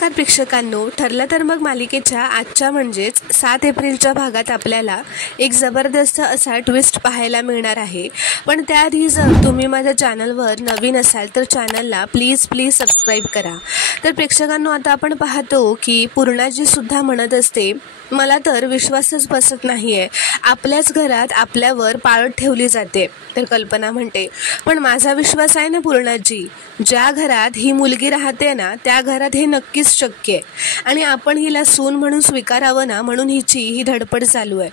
तर प्रेक्षकांनो, ठरलं तर मग मालिकेच्या आजच्या म्हणजेच 7 एप्रिलच्या भागात आपल्याला एक जबरदस्त असा ट्विस्ट पाहायला मिळणार आहे. पण त्याआधी जर तुम्ही माझ्या चॅनलवर नवीन असाल तर चॅनलला प्लीज सबस्क्राईब करा. तर प्रेक्षकांनो, आता आपण पाहतो की पूर्णाजी सुद्धा म्हणत असते, मला तर विश्वासच बसत नाही आहे, आपल्याच घरात आपल्यावर पाळत ठेवली जाते. तर कल्पना म्हणते, पण माझा विश्वास आहे ना पूर्णाजी, ज्या घरात ही मुलगी राहते ना त्या घरात हे नक्कीच शक्य आहे आणि आपण हिला सून म्हणून स्वीकारावं ना, म्हणून हिची ही धडपड चालू आहे.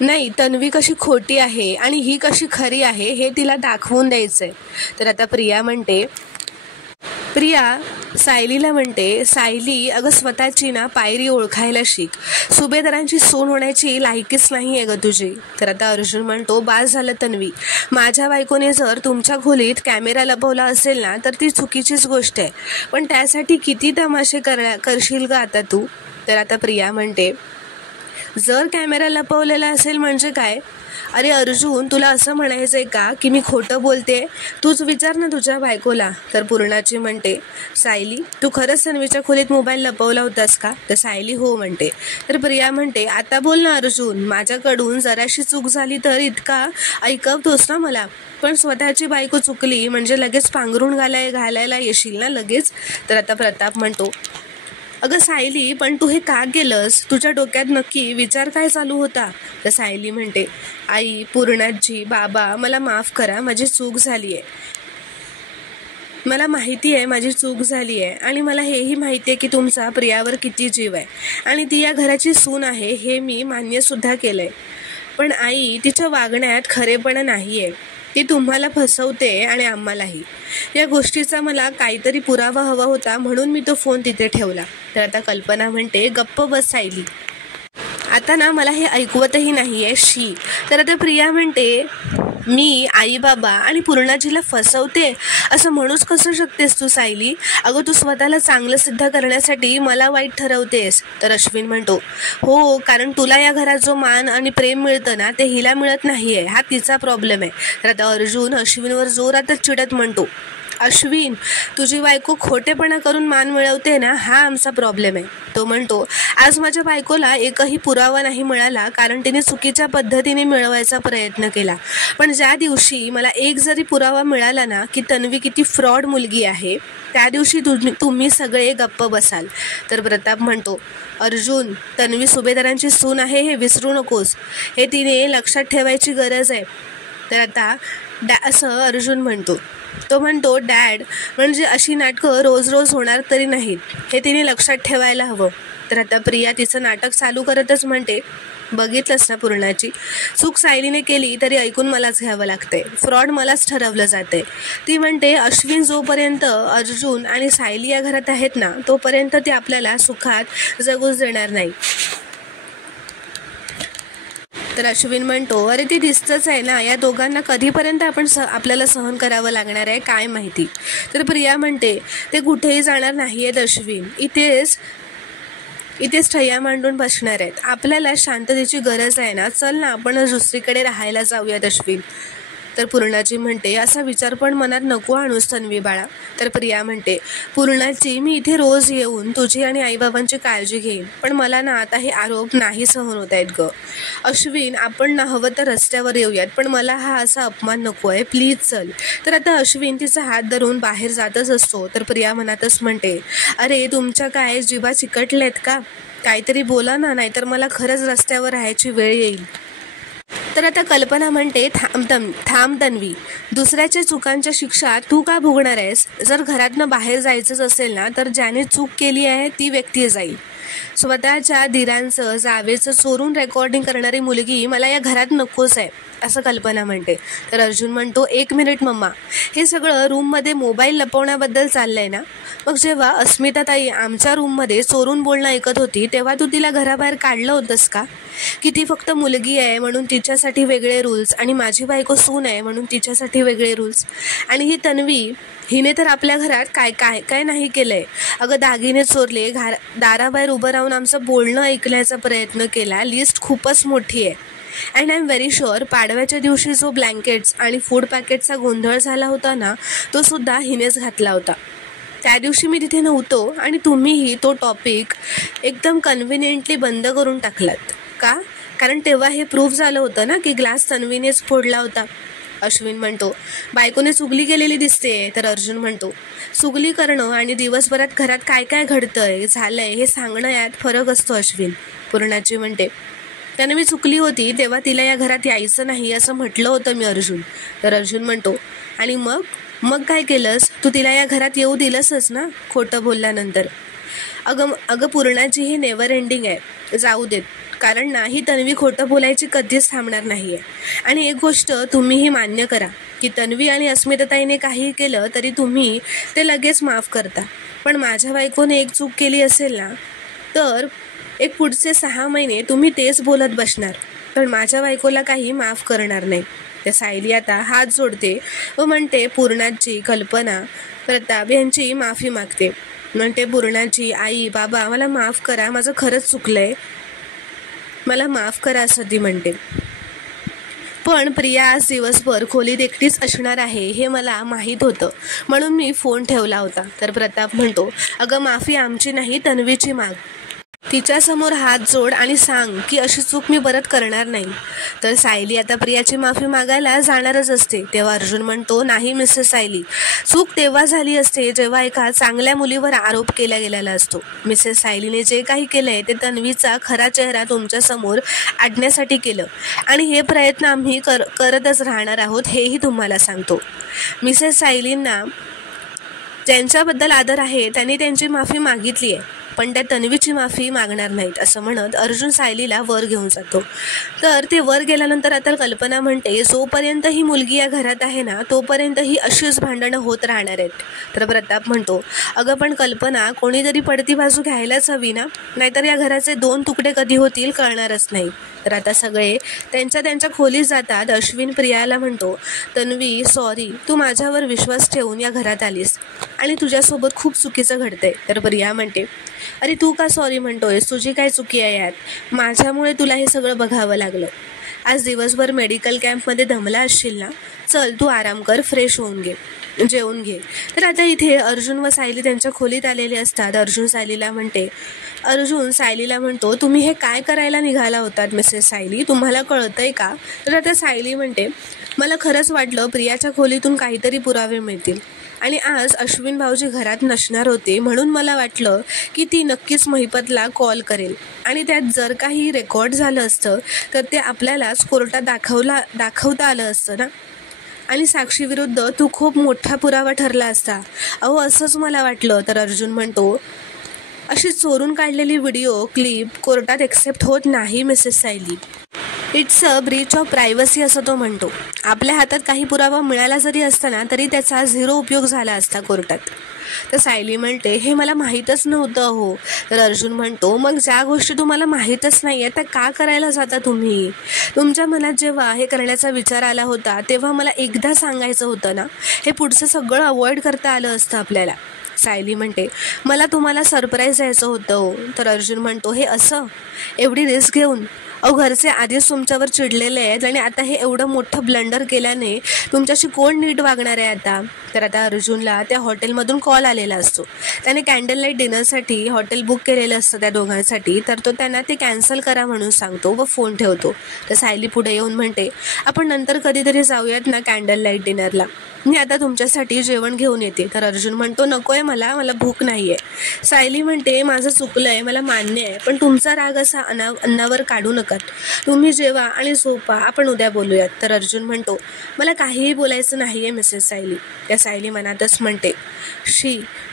नाही, तन्वी कशी खोटी आहे आणि ही कशी खरी आहे हे तिला दाखवून द्यायचंय. तर आता प्रिया सायलीला म्हणते, सायली अगं स्वतःची ना पायरी ओळखायला शिक, सुभेदारांची सून होण्याची लायकीच नाही आहे ग तुझी. तर आता अर्जुन म्हणतो, बास झालं तन्वी, माझ्या बायकोने जर तुमच्या खोलीत कॅमेरा लपवला असेल ना तर ती चुकीचीच गोष्ट आहे, पण त्यासाठी किती तमाशे करशील ग आता तू. तर आता प्रिया म्हणते, जर कॅमेरा लपवलेला असेल म्हणजे काय, अरे अर्जुन, तुला असं म्हणायचंय का की मी खोटं बोलते, तूच विचार ना तुझ्या बायकोला. तर पूर्णाची म्हणते, सायली तू खरंच तन्वीच्या खोलीत मोबाईल लपवला होतास का. तर सायली हो म्हणते. तर प्रिया म्हणते, आता बोल ना अर्जुन, माझ्याकडून जराशी चूक झाली तर इतका ऐकवतोस ना मला, पण स्वतःची बायको चुकली म्हणजे लगेच पांघरून घालायला येशील ना लगेच. तर आता प्रताप म्हणतो, अगं सायली, पण तू हे का केलंस, तुझ्या डोक्यात नक्की विचार काय चालू होता. तर सायली म्हणते, आई, पूर्णाजी, बाबा, मला माफ करा, माझी चूक झाली आहे, मला माहिती आहे माझी चूक झाली आहे आणि मला हेही माहिती आहे की तुमचा प्रियावर किती जीव आहे आणि ती या घराची सून आहे हे मी मान्यसुद्धा केलं आहे, पण आई, तिच्या वागण्यात खरेपणा नाही आहे, ती तुम्हाला फसवते आणि आम्हालाही. या गोष्टीचा मला काहीतरी पुरावा हवा होता म्हणून मी तो फोन तिथे ठेवला. तर आता कल्पना म्हणते, गप्प बस सायली, आता ना मला हे ऐकवतही नाही आहे, शी. तर आता प्रिया म्हणते, मी आई बाबा आणि पूर्णाजीला फसवते असं म्हणूच कसं शकतेस तू सायली, अगं तू स्वतःला चांगलं सिद्ध करण्यासाठी मला वाईट ठरवतेस. तर अश्विन म्हणतो, हो, कारण तुला या घरात जो मान आणि प्रेम मिळतं ना ते हिला मिळत नाही आहे, हा तिचा प्रॉब्लेम आहे. तर आता अर्जुन अश्विनवर जोरातच चिडत म्हणतो, अश्विन, तुझी बायको खोटेपणा करून मान मिळवते ना, हा आमचा प्रॉब्लेम आहे. तो म्हणतो, आज माझ्या बायकोला एकही पुरावा नाही मिळाला कारण तिने चुकीच्या पद्धतीने मिळवायचा प्रयत्न केला, पण ज्या दिवशी मला एक जरी पुरावा मिळाला ना की तन्वी किती फ्रॉड मुलगी आहे, त्या दिवशी तुम्ही सगळे गप्प बसाल. तर प्रताप म्हणतो, अर्जुन, तन्वी सुभेदारांची सून आहे हे विसरू नकोस, हे तिने लक्षात ठेवायची गरज आहे. तर आता असं अर्जुन म्हणतो, तो म्हणतो, डॅड, म्हणजे अशी नाटकं रोज होणार तरी नाहीत, हे तिने लक्षात ठेवायला हवं. तर आता प्रिया तिचं नाटक चालू करतच म्हणते, बघितलंस ना पूर्णाची, चूक सायलीने केली तरी ऐकून मलाच घ्यावं लागतंय, फ्रॉड मलाच ठरवलं जाते. ती म्हणते, अश्विन, जोपर्यंत अर्जुन आणि सायली या घरात आहेत ना तोपर्यंत ते आपल्याला सुखात जगूच देणार नाही. तर अश्विन म्हणतो, अरे ते दिसतंच आहे ना, या दोघांना कधीपर्यंत आपल्याला सहन करावं लागणार आहे काय माहिती. तर प्रिया म्हणते, ते कुठेही जाणार नाही आहेत अश्विन, इथेच ठय्या मांडून बसणार आहेत, आपल्याला शांततेची गरज आहे ना, चल ना आपण दुसरीकडे राहायला जाऊयात अश्विन. तर पूर्णाजी म्हणते, असा विचार पण मनात नको आणूस तन्वी बाळा. तर प्रिया म्हणते, पूर्णाजी, मी इथे रोज येऊन तुझी आणि आईबाबांची काळजी घेईन, पण मला ना आता हे आरोप नाही सहन होत आहेत ग. अश्विन, आपण ना हवं तर रस्त्यावर येऊयात, पण मला हा असा अपमान नको आहे, प्लीज चल. तर आता अश्विन तिचा हात धरून बाहेर जातच असतो. तर प्रिया मनातच म्हणते, अरे तुमच्या काय जिभा चिकटल्यात का, काहीतरी बोला ना, नाहीतर मला खरंच रस्त्यावर राहायची वेळ येईल. तर आता कल्पना म्हणते, थांब तन्वी, दुसऱ्याच्या चुकांच्या शिक्षा तू का भोगणार आहेस, जर घरातनं बाहेर जायचंच असेल ना तर ज्याने चूक केली आहे ती व्यक्ती जाईल. स्वतःच्या दिरांचं जावेचं चोरून रेकॉर्डिंग करणारी मुलगी मला या घरात नकोच आहे, असं कल्पना म्हणते. तर अर्जुन म्हणतो, 1 मिनिट मम्मा, हे सगळं रूममध्ये मोबाईल लपवण्याबद्दल चाललंय ना, मग जेव्हा अस्मिताताई आमच्या रूममध्ये चोरून बोलणं ऐकत होती तेव्हा तू तिला घराबाहेर काढलं होतंस का, की ती फक्त मुलगी आहे म्हणून तिच्यासाठी वेगळे रूल्स आणि माझी बायको सून आहे म्हणून तिच्यासाठी वेगळे रूल्स, आणि ही तन्वी, हिने तर आपल्या घरात काय काय काय नाही केलंय, अगं दागिने चोरले, दाराबाहेर उभं राहून आमचं बोलणं ऐकण्याचा प्रयत्न केला, लिस्ट खूपच मोठी आहे. And I am very sure पाडव्याच्या दिवशी जो ब्लँकेट्स आणि फूड पॅकेटचा गोंधळ झाला होता ना तो सुद्धा हिनेच घातला होता. त्या दिवशी मी तिथे नव्हतो आणि तुम्हीही तो टॉपिक एकदम कन्व्हिनियंटली बंद करून टाकलात का? कारण तेव्हा हे प्रूफ झालं होतं ना की ग्लास तन्वीनेच फोडला होता. अश्विन म्हणतो, बायकोने चुगली केलेली दिसते. तर अर्जुन म्हणतो, चुगली करणं आणि दिवसभरात घरात काय काय घडतंय झालंय हे सांगणं यात फरक असतो अश्विन. पूर्णाची म्हणते, तन्वी चुकली होती तेव्हा तिला या घरात यायचं नाही असं म्हटलं होतं मी अर्जुन. तर अर्जुन म्हणतो, आणि मग काय केलंस तू? तिला या घरात येऊ दिलंसच ना खोटं बोलल्यानंतर. अगं पूर्णाची ही नेव्हर एंडिंग आहे, जाऊ देत. कारण ना ही तन्वी खोटं बोलायची कधीच थांबणार नाहीये. आणि एक गोष्ट तुम्हीही मान्य करा की तन्वी आणि अस्मिताताईने काही केलं तरी तुम्ही ते लगेच माफ करता. पण माझ्या बायकोने एक चूक केली असेल ना तर एक पुढचे 6 महिने तुम्ही तेच बोलत बसणार. पण माझ्या बायकोला काही माफ करणार नाही. त्या सायली आता हात जोडते व म्हणते, पूर्णाची, कल्पना, प्रताप यांची माफी मागते. म्हणते, पूर्णाची, आई, बाबा मला माफ करा, माझं खरंच चुकलंय, मला माफ करा असं ती म्हणते. पण प्रिया आज दिवसभर खोलीत एकटीच असणार आहे हे मला माहीत होतं, म्हणून मी फोन ठेवला होता. तर प्रताप म्हणतो, अगं माफी आमची नाही, तन्वीची माग. तिच्यासमोर हात जोड आणि सांग की अशी चूक मी परत करणार नाही. तर सायली आता प्रियाची माफी मागायला जाणारच असते. तेव्हा अर्जुन म्हणतो, नाही मिसेस सायली, चूक तेव्हा झाली असते जेव्हा एका चांगल्या मुलीवर आरोप केला गेलेला असतो. मिसेस सायलीने जे काही केलंय ते तन्वीचा खरा चेहरा तुमच्यासमोर आणण्यासाठी केलं आणि हे प्रयत्न आम्ही करतच राहणार आहोत हेही तुम्हाला सांगतो. मिसेस सायलींना ज्यांच्याबद्दल आदर आहे त्यांनी त्यांची माफी मागितली आहे, पण त्या तन्वीची माफी मागणार नाहीत असं म्हणत अर्जुन सायलीला वर घेऊन जातो. तर ते वर गेल्यानंतर आता कल्पना म्हणते, जोपर्यंत ही मुलगी या घरात आहे ना तोपर्यंत ही अशीच भांडणं होत राहणार आहेत. तर प्रताप म्हणतो, अगं पण कल्पना, कोणीतरी पडती बाजू घ्यायलाच हवी ना, नाहीतर या घराचे 2 तुकडे कधी होतील कळणारच नाही. तर आता सगळे त्यांच्या खोलीत जातात. अश्विन प्रियाला म्हणतो, तन्वी सॉरी, तू माझ्यावर विश्वास ठेवून या घरात आलीस आणि तुझ्यासोबत खूप चुकीचं घडतंय. तर प्रिया म्हणते, अरे तू का सॉरी म्हणतोयस, तुझी काय चुकी आहे यात, माझ्यामुळे तुला हे सगळं बघावं लागलं. आज दिवसभर मेडिकल कॅम्पमध्ये दमला असशील ना, चल तू आराम कर, फ्रेश होऊन घे, जेवून घे. तर आता इथे अर्जुन व सायली त्यांच्या खोलीत आलेले असतात. अर्जुन सायलीला म्हणतो, तुम्ही हे काय करायला निघाला होतात मिसेस सायली, तुम्हाला कळतंय का? तर आता सायली म्हणते, मला खरंच वाटलं प्रियाच्या खोलीतून काहीतरी पुरावे मिळतील आणि आज अश्विन भाऊजी घरात नसणार होते, म्हणून मला वाटलं की ती नक्कीच महिपतला कॉल करेल आणि त्यात जर काही रेकॉर्ड झालं असतं तर ते आपल्यालाच कोर्टात दाखवता आलं असतं ना, आणि साक्षीविरुद्ध तू खूप मोठा पुरावा ठरला असता. अहो असंच मला वाटलं. तर अर्जुन म्हणतो, अशी चोरून काढलेली व्हिडिओ क्लिप कोर्टात एक्सेप्ट होत नाही Mrs Sayali, it's a breach of privacy असं तो म्हणतो. आपल्या हातात काही पुरावा मिळाला जरी असताना तरी त्याचा 0 उपयोग झाला असता कोर्टात. तर सायली म्हणते, हे मला माहीतच नव्हतं हो. तर अर्जुन म्हणतो, मग ज्या गोष्टी तुम्हाला माहीतच नाही आहे त्या का करायला जाता तुम्ही? तुमच्या मनात जेव्हा हे करण्याचा विचार आला होता तेव्हा मला एकदा सांगायचं होतं ना, हे पुढचं सगळं अवॉइड करता आलं असतं आपल्याला. सायली म्हणते, मला तुम्हाला सरप्राईज द्यायचं होतं हो. तर अर्जुन म्हणतो, हे असं एवढी रिस्क घेऊन? अहो घरचे आधीच तुमच्यावर चिडलेले आहेत आणि आता हे एवढं मोठं ब्लंडर केल्याने तुमच्याशी कोण नीट वागणार आहे आता? तर आता अर्जुनला त्या हॉटेलमधून कॉल आलेला असतो. त्याने कॅन्डल लाईट डिनरसाठी हॉटेल बुक केलेलं असतं त्या दोघांसाठी. तर तो त्यांना ते कॅन्सल करा म्हणून सांगतो व फोन ठेवतो. तर सायली पुढे येऊन म्हणते, आपण नंतर कधीतरी जाऊयात ना कॅन्डल लाईट डिनरला, मी आता तुमच्यासाठी जेवण घेऊन येते. तर अर्जुन म्हणतो, नकोय, मला भूक नाही आहे. सायली म्हणते, माझं चुकलंय, मला मान्य आहे, पण तुमचा राग असा अन्नावर काढू नका, तुम्ही जेवा आणि झोपा, आपण उद्या बोलूयात. तर अर्जुन म्हणतो, मला काहीही बोलायचं नाहीये मिसेस सायली. त्या सायली मनातच म्हणते,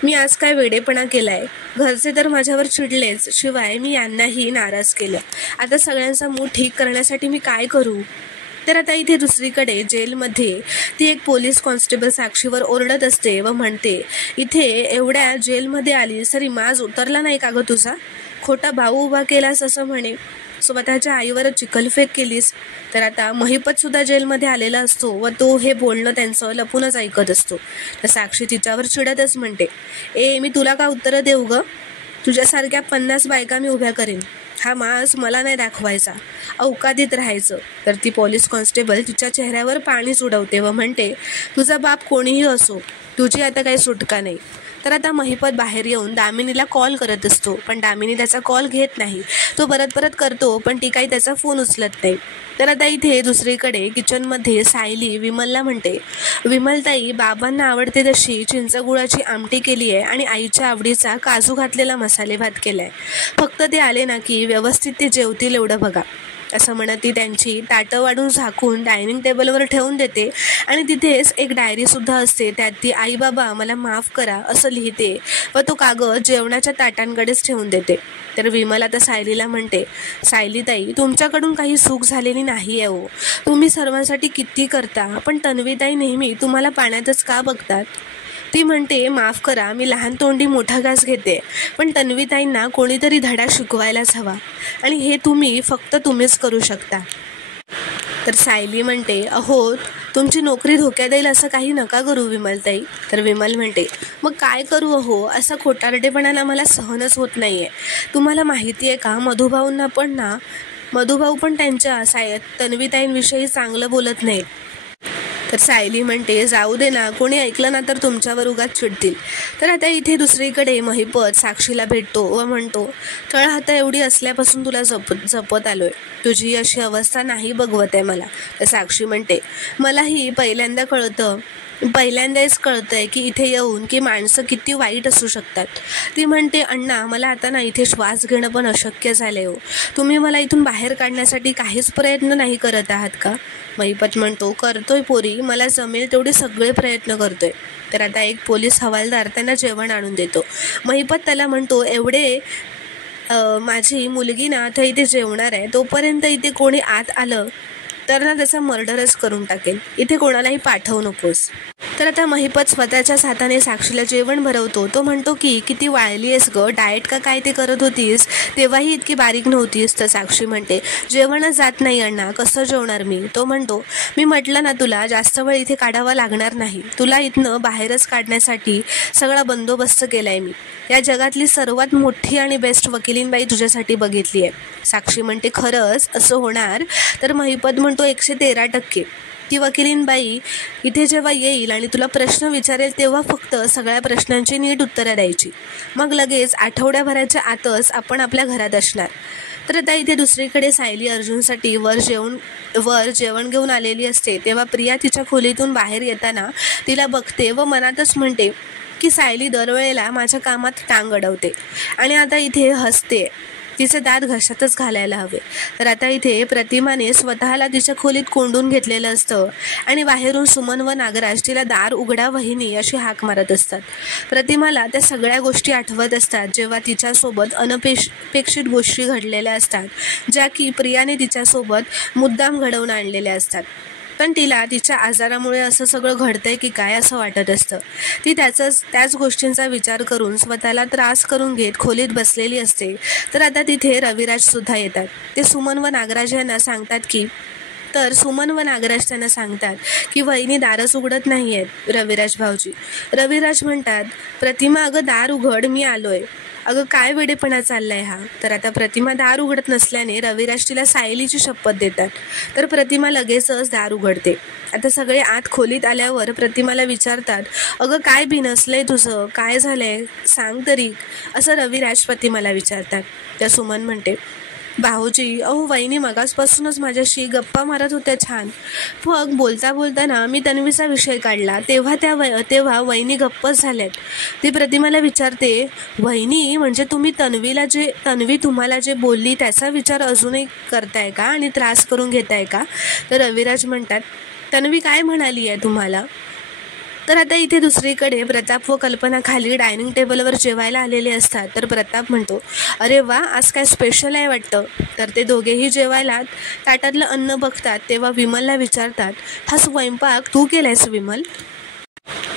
मी आज काय वेडेपणा केलाय, घरचे तर माझ्यावर चिडलेच, शिवाय मी यांनाही नाराज केलं, आता सगळ्यांचा मूड ठीक करण्यासाठी मी काय करू? तर आता इथे दुसरीकडे जेलमध्ये ती एक पोलीस कॉन्स्टेबल साक्षीवर ओरडत असते व म्हणते, इथे एवढ्या जेलमध्ये आलीस तरी माज उतरला नाही का गं तुझा? खोटा भाऊ उभा केलास असं म्हणे, स्वतःच्या आईवर चिखलफेक केलीस. तर आता महिपत सुद्धा जेलमध्ये आलेला असतो व तो हे बोलणं त्यांचं लपूनच ऐकत असतो. तर साक्षी तिच्यावर चिडतच म्हणते, मी तुला का उत्तरं देऊ ग? तुझ्यासारख्या 50 बायका मी उभ्या करेन, हा मास मला नाही दाखवायचा, अवकादीत राहायचं. तर ती पोलीस कॉन्स्टेबल तिच्या चेहऱ्यावर पाणीच उडवते व म्हणते, तुझा बाप कोणीही असो, तुझी आता काही सुटका नाही. तर आता महिपत बाहेर येऊन दामिनीला कॉल करत असतो, पण दामिनी त्याचा कॉल घेत नाही. तो परत परत करतो, पण ती काही त्याचा फोन उचलत नाही. तर आता इथे दुसरीकडे किचनमध्ये सायली विमलला म्हणते, विमलताई, बाबांना आवडते तशी चिंचगुळाची आमटी केली आहे आणि आईच्या आवडीचा काजू घातलेला मसाले भात केलाय. फक्त ते आले ना की व्यवस्थित ते जेवतील एवढं बघा. असं म्हणत ती त्यांची ताटं वाढून झाकून डायनिंग टेबलवर ठेवून देते आणि तिथेच एक डायरीसुद्धा असते. त्यात ती आई बाबा मला माफ करा असं लिहिते व तो कागद जेवणाच्या ताटांकडेच ठेवून देते. तर विमल आता सायलीला म्हणते, सायलीताई, तुमच्याकडून काही चूक झालेली नाही आहे हो. तुम्ही सर्वांसाठी किती करता, पण तन्वीताई नेहमी तुम्हाला पाण्यातच का बघतात? ती म्हणते, माफ करा, मी लहान तोंडी मोठा घास घेते, पण तन्वीताईंना कोणीतरी धडा शिकवायलाच हवा आणि हे फक्त तुम्हीच करू शकता. तर सायली म्हणते, अहो, तुमची नोकरी धोक्यात येईल असं काही नका करू विमलताई. तर विमल म्हणते, मग काय करू अहो, असा खोटारडेपणा मला सहनच होत नाही आहे. तुम्हाला माहिती आहे का, मधुभाऊ पण त्यांच्या तन्वीताईंविषयी चांगलं बोलत नाहीत. तर सायली म्हणते, जाऊ दे ना, कोणी ऐकलं ना तर तुमच्यावर उगाच चिडतील. तर आता इथे दुसरीकडे महिपत साक्षीला भेटतो व म्हणतो, तळहाता एवढी असल्यापासून तुला जपत आलोय. तुझी अशी अवस्था नाही बघवत आहे मला. तर साक्षी म्हणते, मलाही पहिल्यांदाच कळतंय की इथे येऊन की माणसं किती वाईट असू शकतात. ती म्हणते, अण्णा, मला आता ना इथे श्वास घेणं पण अशक्य झालंय हो. तुम्ही मला इथून बाहेर काढण्यासाठी काहीच प्रयत्न नाही करत आहात का? महिपत म्हणतो, करतोय पोरी, मला जमेल तेवढे सगळे प्रयत्न करतोय. तर आता एक पोलीस हवालदार त्यांना जेवण आणून देतो. महिपत त्याला म्हणतो, माझी मुलगी ना आता इथे जेवणार आहे, तोपर्यंत इथे कोणी आत आलं तर ना त्याचा मर्डरच करून टाकेल. इथे कोणालाही पाठवू नकोस. तर आता महिपत स्वतःच्याच हाताने साक्षीला जेवण भरवतो. तो म्हणतो की किती वाळली आहेस ग, डाएट का काय ते करत होतीस, तेव्हाही इतकी बारीक नव्हतीस. तर साक्षी म्हणते, जेवणच जात नाही अण्णा, कसं जेवणार मी? तो म्हणतो, मी म्हटलं ना तुला, जास्त वेळ इथे काढावा लागणार नाही. तुला इथनं बाहेरच काढण्यासाठी सगळा बंदोबस्त केलाय मी. या जगातली सर्वात मोठी आणि बेस्ट वकिलीनबाई तुझ्यासाठी बघितली आहे. साक्षी म्हणते, खरंच असं होणार? तर महिपत म्हणतो, 113%. ती वकिलीनबाई इथे जेव्हा येईल आणि तुला प्रश्न विचारेल तेव्हा फक्त सगळ्या प्रश्नांची नीट उत्तरं द्यायची. मग लगेच आठवड्याभराच्या आतच आपण आपल्या घरात असणार. तर आता इथे दुसरीकडे सायली अर्जुनसाठी वर जेवण घेऊन आलेली असते. तेव्हा प्रिया तिच्या खोलीतून बाहेर येताना तिला बघते व मनातच म्हणते की सायली दरवेळेला माझ्या कामात टांग अडवते आणि आता इथे हसते. तिचे दात घशातच घालायला हवे. तर आता इथे प्रतिमाने स्वतःला तिच्या खोलीत कोंडून घेतलेलं असतं आणि बाहेरून सुमन व नागराज तिला दार उघडा वहिनी अशी हाक मारत असतात. प्रतिमाला त्या सगळ्या गोष्टी आठवत असतात जेव्हा तिच्यासोबत अनपेक्षित गोष्टी घडलेल्या असतात, ज्या की प्रियाने तिच्यासोबत मुद्दाम घडवून आणलेल्या असतात. पण तिला तिच्या आजारामुळे असं सगळं घडतंय की काय असं वाटत असतं. ती त्याच गोष्टींचा विचार करून स्वतःला त्रास करून घेत खोलीत बसलेली असते. तर आता तिथे रविराजसुद्धा येतात. ते सुमन व नागराज यांना सांगतात त्यांना सांगतात की वहिनी दारच उघडत नाही आहेत रविराज भाऊजी. रविराज म्हणतात, प्रतिमा, अगं दार उघड, मी आलोय. अगं काय वेडेपणा चाललाय हा. तर आता प्रतिमा दार उघडत नसल्याने रविराज तिला सायलीची शपथ देतात. तर प्रतिमा लगेचच दार उघडते. आता सगळे आत खोलीत आल्यावर प्रतिमाला विचारतात, अगं काय बिनसलंय तुझं, काय झालंय सांग तरी, असं रविराज प्रतिमाला विचारतात. त्या सुमन म्हणते, भाऊजी, अहो वहिनी मगासपासूनच माझ्याशी गप्पा मारत होत्या छान. मग बोलता बोलताना मी तन्वीचा विषय काढला तेव्हा वहिनी गप्पच झाल्यात. ती प्रतिमाला विचारते, वहिनी म्हणजे तुम्ही तन्वी तुम्हाला जे बोलली त्याचा विचार अजूनही करताय का आणि त्रास करून घेताय का? तर रविराज म्हणतात, तन्वी काय म्हणाली आहे तुम्हाला? तर आता इथे दुसरीकडे प्रताप व कल्पना खाली डायनिंग टेबलवर जेवायला आलेले असतात. तर प्रताप म्हणतो, अरे वा, आज काय स्पेशल आहे वाटतं. तर ते दोघेही जेवायला ताटातलं अन्न बघतात तेव्हा विमलला विचारतात, हा स्वयंपाक तू केलायस विमल?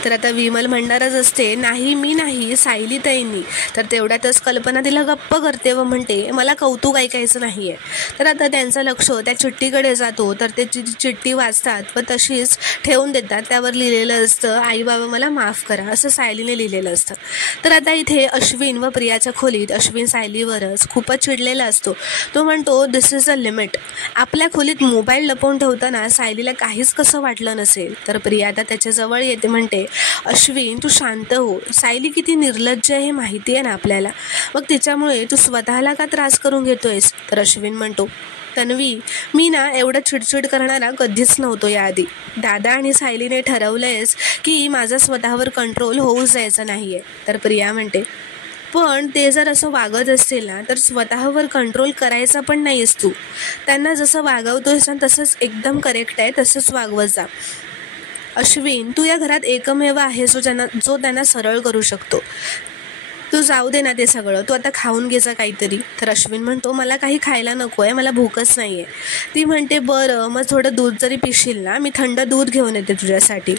तर आता विमल म्हणणारच असते, नाही मी नाही, सायलीताईंनी. तर तेवढ्यातच कल्पना तिला गप्प करते व म्हणते, मला कौतुक ऐकायचं नाही आहे. तर आता त्यांचं लक्ष त्या चिठ्ठीकडे जातो. तर ते चिठ्ठी वाचतात व तशीच ठेवून देतात. त्यावर लिहिलेलं असतं, आई बाबा मला माफ करा, असं सायलीने लिहिलेलं असतं. तर आता इथे अश्विन व प्रियाच्या खोलीत अश्विन सायलीवरच खूपच चिडलेला असतो. तो म्हणतो, दिस इज अ लिमिट. आपल्या खोलीत मोबाईल लपवून ठेवताना सायलीला काहीच कसं वाटलं नसेल. तर प्रिया आता त्याच्याजवळ येते, म्हणते, अश्विन तू शांत हो, सायली किती निर्लज्ज आहे हे माहिती आहे ना आपल्याला, मग तिच्यामुळे तू स्वतःला का त्रास करून घेतोयस. तर अश्विन म्हणतो, तन्वी मी ना एवढं चिडचिड करणारा कधीच नव्हतो याआधी. दादा आणि सायलीने ठरवलंयच की माझा स्वतःवर कंट्रोल होऊच जायचा नाहीये. तर प्रिया म्हणते, पण ते जर असं वागत असतील ना तर स्वतःवर कंट्रोल करायचा पण नाहीस तू. त्यांना जसं वागवतोयस ना तसंच एकदम करेक्ट आहे, तसंच वागवत जा. अश्विन तू या घरात एकमेव आहे जो त्यांना सरळ करू शकतो. तू जाऊ दे ना ते सगळं, तू आता खाऊन घे जा काहीतरी. तर अश्विन म्हणतो, मला काही खायला नको आहे, मला भूकच नाही आहे. ती म्हणते, बरं मग थोडं दूध जरी पिशील ना, मी थंड दूध घेऊन येते तुझ्यासाठी.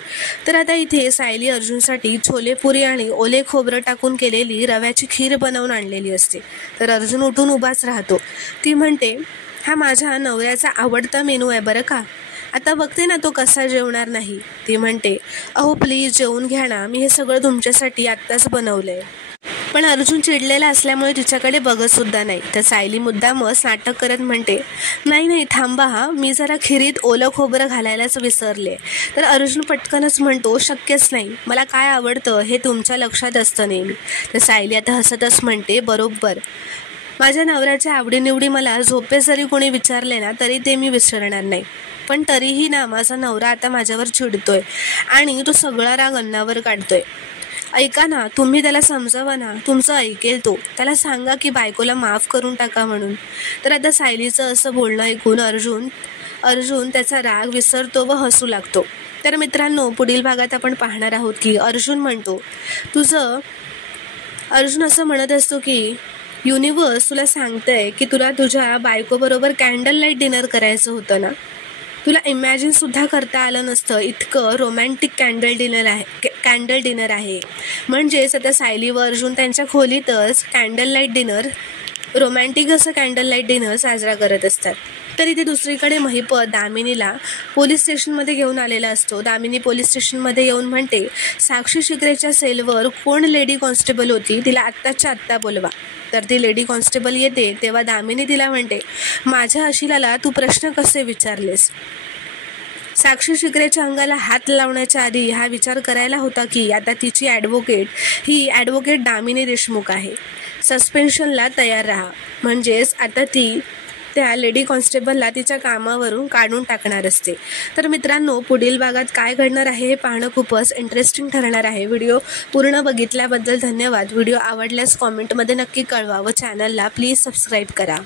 तर आता इथे सायली अर्जुनसाठी छोलेपुरी आणि ओले खोबरं टाकून केलेली रव्याची खीर बनवून आणलेली असते. तर अर्जुन उठून उभाच राहतो. ती म्हणते, हा माझ्या नवऱ्याचा आवडता मेनू आहे बरं का, आता बघते ना तो कसा जेवणार नाही. ती म्हणते, अहो प्लीज जेवून घ्या ना, मी हे सगळं तुमच्यासाठी आत्ताच बनवलंय. पण अर्जुन चिडलेला असल्यामुळे तिच्याकडे बघत सुद्धा नाही. तर सायली मुद्दामच नाटक करत म्हणते, नाही थांबा हा, मी जरा खिरीत ओलं खोबरं घालायलाच विसरले. तर अर्जुन पटकनच म्हणतो, शक्यच नाही, मला काय आवडतं हे तुमच्या लक्षात असतं नेहमी. तर सायली आता हसतच म्हणते, बरोबर, माझ्या नवऱ्याच्या आवडीनिवडी मला झोपेत जरी कोणी विचारले ना तरी ते मी विसरणार नाही. पण तरीही ना माझा नवरा आता माझ्यावर चिडतोय आणि तो सगळा राग अन्नावर काढतोय. ऐका ना, तुम्ही त्याला समजावा ना, तुमचं ऐकेल तो. त्याला सांगा की बायकोला माफ करून टाका म्हणून. तर आता सायलीचं असं बोलणं ऐकून अर्जुन त्याचा राग विसरतो व हसू लागतो. तर मित्रांनो, पुढील भागात आपण पाहणार आहोत की अर्जुन असं म्हणत असतो की युनिवर्स तुला सांगतंय की तुला तुझ्या बायकोबरोबर कॅन्डल लाईट डिनर करायचं होतं ना, तुला इमॅजिन सुद्धा करता आलं नसतं, इतकं रोमॅन्टिक कॅन्डल डिनर आहे. म्हणजेच आता सायली व अर्जुन त्यांच्या खोलीतच रोमॅन्टिक असं कॅन्डल लाईट डिनर साजरा करत असतात. तर इथे दुसरीकडे महिपत दामिनीला पोलीस स्टेशनमध्ये घेऊन आलेला असतो. दामिनी पोलीस स्टेशनमध्ये येऊन म्हणते, साक्षी शिकरेच्या सेलवर कोण लेडी कॉन्स्टेबल होती, तिला आत्ताच्या आत्ता बोलवा. तर ती लेडी कॉन्स्टेबल येते तेव्हा दामिनी तिला म्हणते, माझ्या अशिलाला तू प्रश्न कसे विचारलेस. साक्षी शिकरेच्या अंगाला हात लावण्याच्या आधी हा विचार करायला होता की आता तिची ॲडव्होकेट दामिनी देशमुख आहे. सस्पेन्शनला तयार राहा, म्हणजेच आता ती त्या लेडी कॉन्स्टेबलला तिच्या कामावरून काढून टाकणार असते. तर मित्रांनो, पुढील भागात काय घडणार आहे हे पाहणं खूपच इंटरेस्टिंग ठरणार आहे. व्हिडिओ पूर्ण बघितल्याबद्दल धन्यवाद. व्हिडिओ आवडल्यास कॉमेंटमध्ये नक्की कळवा व चॅनलला प्लीज सबस्क्राईब करा.